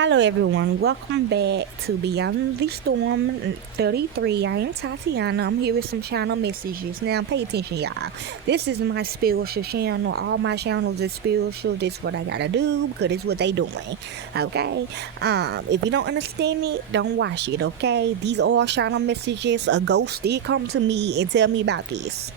Hello everyone, welcome back to Beyond the Storm 33. I am Tatiana. I'm here with some channel messages. Now pay attention y'all. This is my spiritual channel. All my channels are spiritual. This is what I gotta do because it's what they doing. Okay? If you don't understand it, don't watch it, okay? These are all channel messages. A ghost did come to me and tell me about this.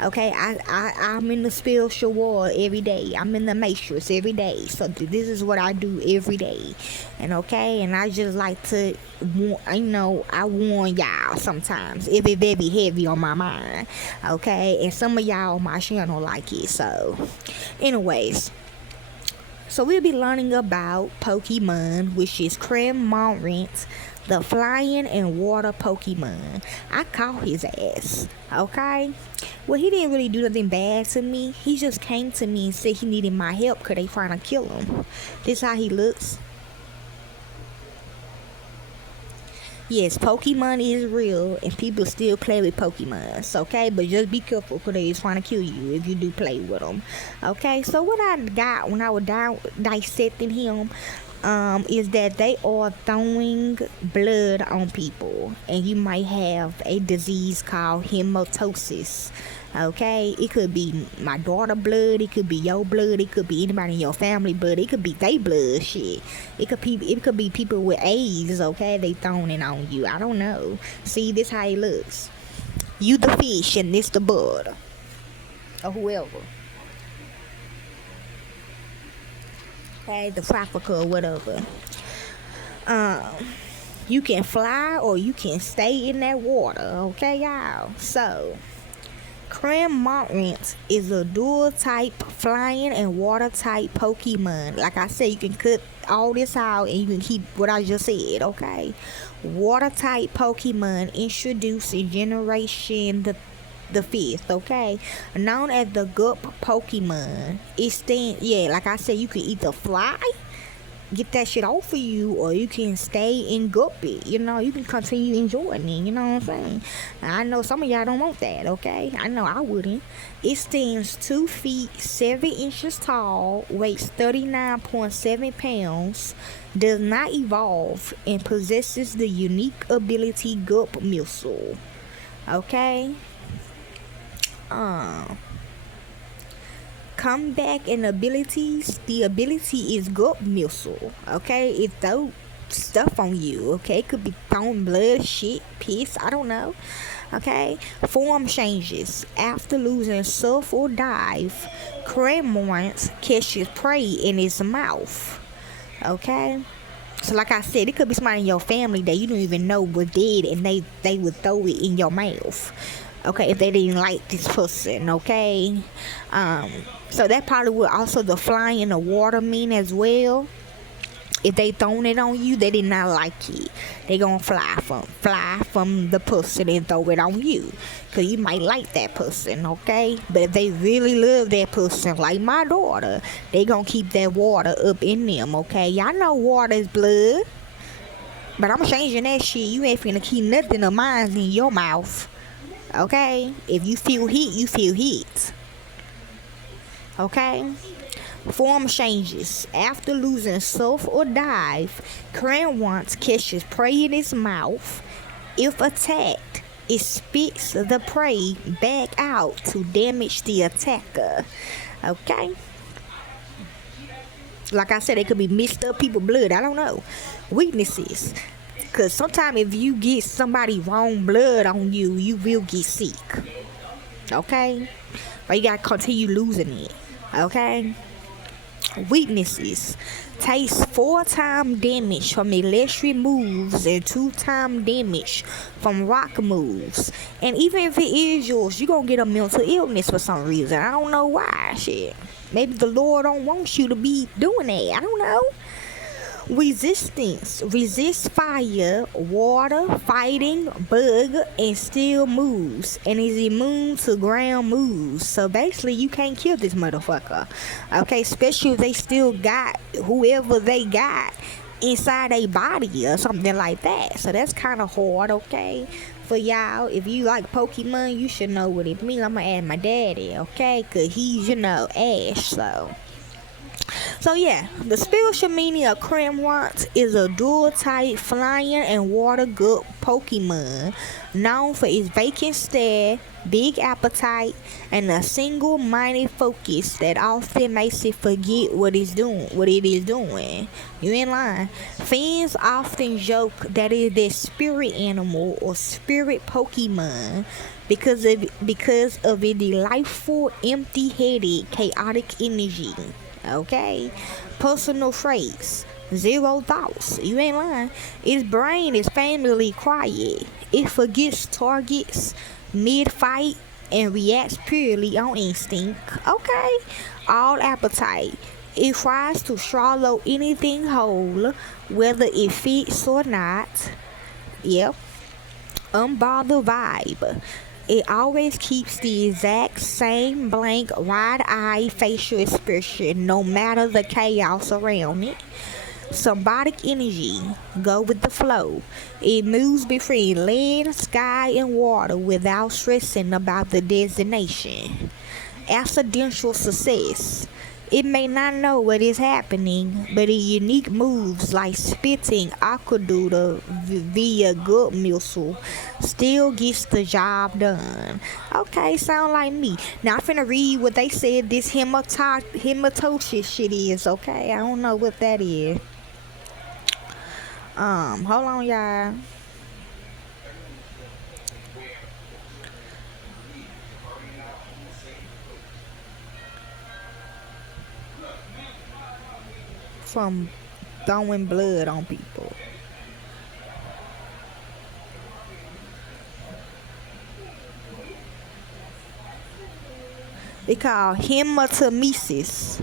Okay, I'm in the spiritual world every day. I'm in the matrix every day. So this is what I do every day. And I just like to, I warn y'all sometimes if it's very heavy on my mind. Okay, and some of y'all on my channel like it. So, anyways. So we'll be learning about Pokemon, which is Cramorant, the Flying and Water Pokemon. I caught his ass, okay? Well, he didn't really do nothing bad to me. He just came to me and said he needed my help because they trying to kill him. This how he looks. Yes, Pokemon is real, and people still play with Pokemons, okay? But just be careful because they're trying to kill you if you do play with them, okay? So what I got when I was dissecting him is that they are throwing blood on people, and you might have a disease called hematemesis. Okay, it could be my daughter blood, it could be your blood, it could be anybody in your family blood, it could be they blood shit. It could be people with AIDS, okay, they throwing it on you. I don't know. See, this how it looks. You the fish and this the bird. Or whoever. Okay, the tropical or whatever. You can fly or you can stay in that water, okay y'all? So Cramorant is a dual type flying and water type Pokemon. Like I said, you can cut all this out and you can keep what I just said, okay? Water type Pokemon introduced in Generation the 5th, okay? Known as the Gulp Pokemon. Like I said, you can either fly, get that shit off of you, or you can stay and gulp it. You can continue enjoying it. You know what I'm saying? I know some of y'all don't want that, okay? I know I wouldn't. It stands 2 feet 7 inches tall, weighs 39.7 pounds, does not evolve, and possesses the unique ability Gulp Missile. Okay? Comeback and abilities. The ability is Gulp Missile. Okay, it throw stuff on you. Okay, it could be throwing blood, shit, piss. I don't know. Okay, form changes after losing surf or dive. Cramorant catches prey in its mouth. Okay. So like I said, it could be somebody in your family that you don't even know was dead, and they would throw it in your mouth. Okay, if they didn't like this person, okay? So that probably would also the flying in the water mean as well. If they throwing it on you, they did not like it. They gonna fly from the person and throw it on you. Cause you might like that person, okay? But if they really love that person, like my daughter, they gonna keep that water up in them, okay? Y'all know water is blood. But I'm changing that shit. You ain't finna keep nothing of mine in your mouth. Okay, if you feel heat, you feel heat. Okay, form changes after losing surf or dive. Cramorant catches prey in its mouth. If attacked, it spits the prey back out to damage the attacker. Okay, like I said, it could be mixed up people blood. I don't know. Weaknesses. Because sometimes if you get somebody wrong blood on you, you will get sick. Okay? But you got to continue losing it. Okay? Weaknesses. Takes 4-time damage from electric moves and 2-time damage from rock moves. And even if it is yours, you're going to get a mental illness for some reason. I don't know why. Shit. Maybe the Lord don't want you to be doing that. I don't know. Resistance. Resist fire, water, fighting, bug, and still moves. And is immune to ground moves. So basically, you can't kill this motherfucker. Okay, especially if they still got whoever they got inside a body or something like that. So that's kind of hard, okay? For y'all, if you like Pokemon, you should know what it means. I'm going to add my daddy, okay? Because he's, Ash, so. So yeah, the spiritual meaning of Cramorant is a dual-type flying and water Gulp Pokemon known for its vacant stare, big appetite, and a single-minded focus that often makes it forget what it is doing. You ain't lying. Fans often joke that it is their spirit animal or spirit Pokemon because of its delightful, empty-headed, chaotic energy. Okay, personal traits: zero thoughts. You ain't lying. Its brain is famously quiet. It forgets targets mid-fight and reacts purely on instinct. Okay, all appetite. It tries to swallow anything whole, whether it fits or not. Yep. Unbothered vibe. It always keeps the exact same blank, wide-eyed facial expression no matter the chaos around it. Symbiotic energy. Go with the flow. It moves between land, sky, and water without stressing about the destination. Accidental success. It may not know what is happening, but its unique moves like spitting aqueduct via Gulp Missile still gets the job done. Okay, sound like me. Now I'm finna read what they said this hematosis shit is, okay? I don't know what that is. Hold on, y'all. From throwing blood on people. It's called hematemesis.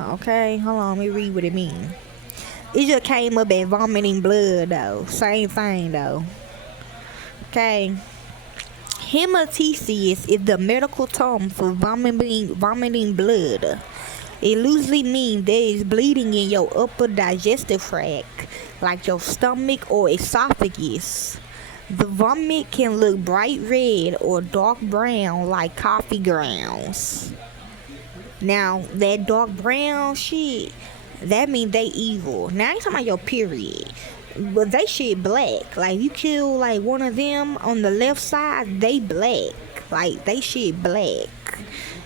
Okay, hold on, let me read what it means. It just came up as vomiting blood though. Same thing though. Okay. Hematesis is the medical term for vomiting blood. It loosely means there is bleeding in your upper digestive tract, like your stomach or esophagus. The vomit can look bright red or dark brown like coffee grounds. Now, that dark brown shit, that means they evil. Now, I ain't talking about your period. But they shit black. Like, you kill, like, one of them on the left side, they black. Like, they shit black.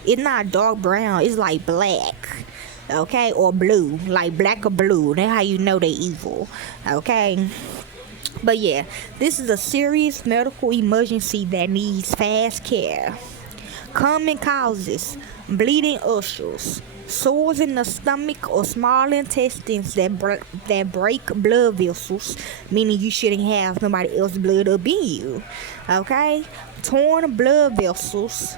It's not dark brown, it's like black. Okay? Or blue. Like black or blue. That's how you know they evil. Okay? But yeah, this is a serious medical emergency that needs fast care. Common causes: bleeding ulcers, sores in the stomach or small intestines that break blood vessels, meaning you shouldn't have somebody else's blood up in you. Okay? Torn blood vessels.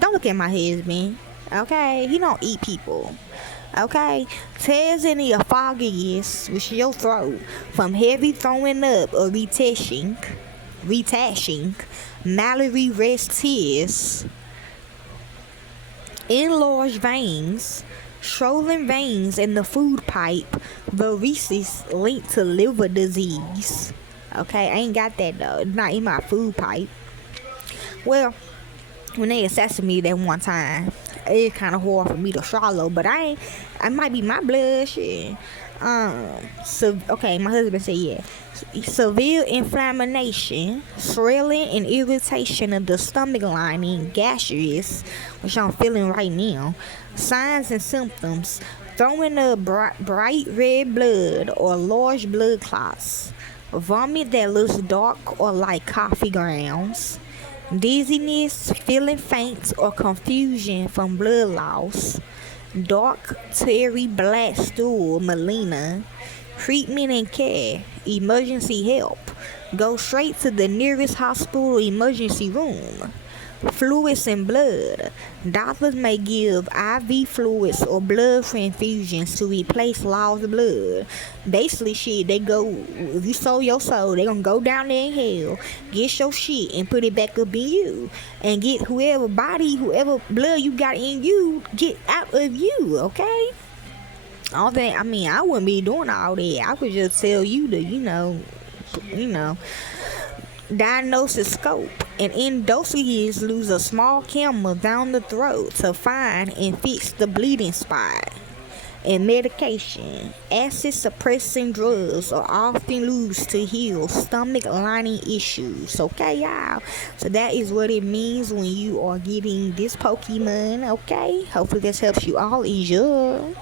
Don't look at my husband. Okay? He don't eat people. Okay? Tears in the esophagus, which is your throat, from heavy throwing up or retashing. Mallory rest tears. Enlarged veins. Swollen veins in the food pipe. Varices linked to liver disease. Okay? I ain't got that though. It's not in my food pipe. Well, when they assessed me that one time, it's kind of hard for me to swallow, but it might be my blood shit. So okay, my husband said yeah. Severe inflammation, swelling and irritation of the stomach lining, gastritis, which I'm feeling right now. Signs and symptoms: throwing up bright red blood or large blood clots, vomit that looks dark or like coffee grounds, dizziness, feeling faint or confusion from blood loss, dark, terry black stool, melena. Treatment and care: emergency help, go straight to the nearest hospital emergency room. Fluids and blood: doctors may give IV fluids or blood transfusions to replace lost blood. Basically, shit, they go, if you sold your soul, they gonna go down there in hell, get your shit and put it back up in you, and get whoever blood you got in you, get out of you. Okay? All that, I wouldn't be doing all that. I could just tell you to, you know. Diagnosis scope: an endoscopist lose a small camera down the throat to find and fix the bleeding spot. and medication. Acid suppressing drugs are often used to heal stomach lining issues. Okay, y'all? So that is what it means when you are getting this Pokemon. Okay? Hopefully this helps you all. Enjoy.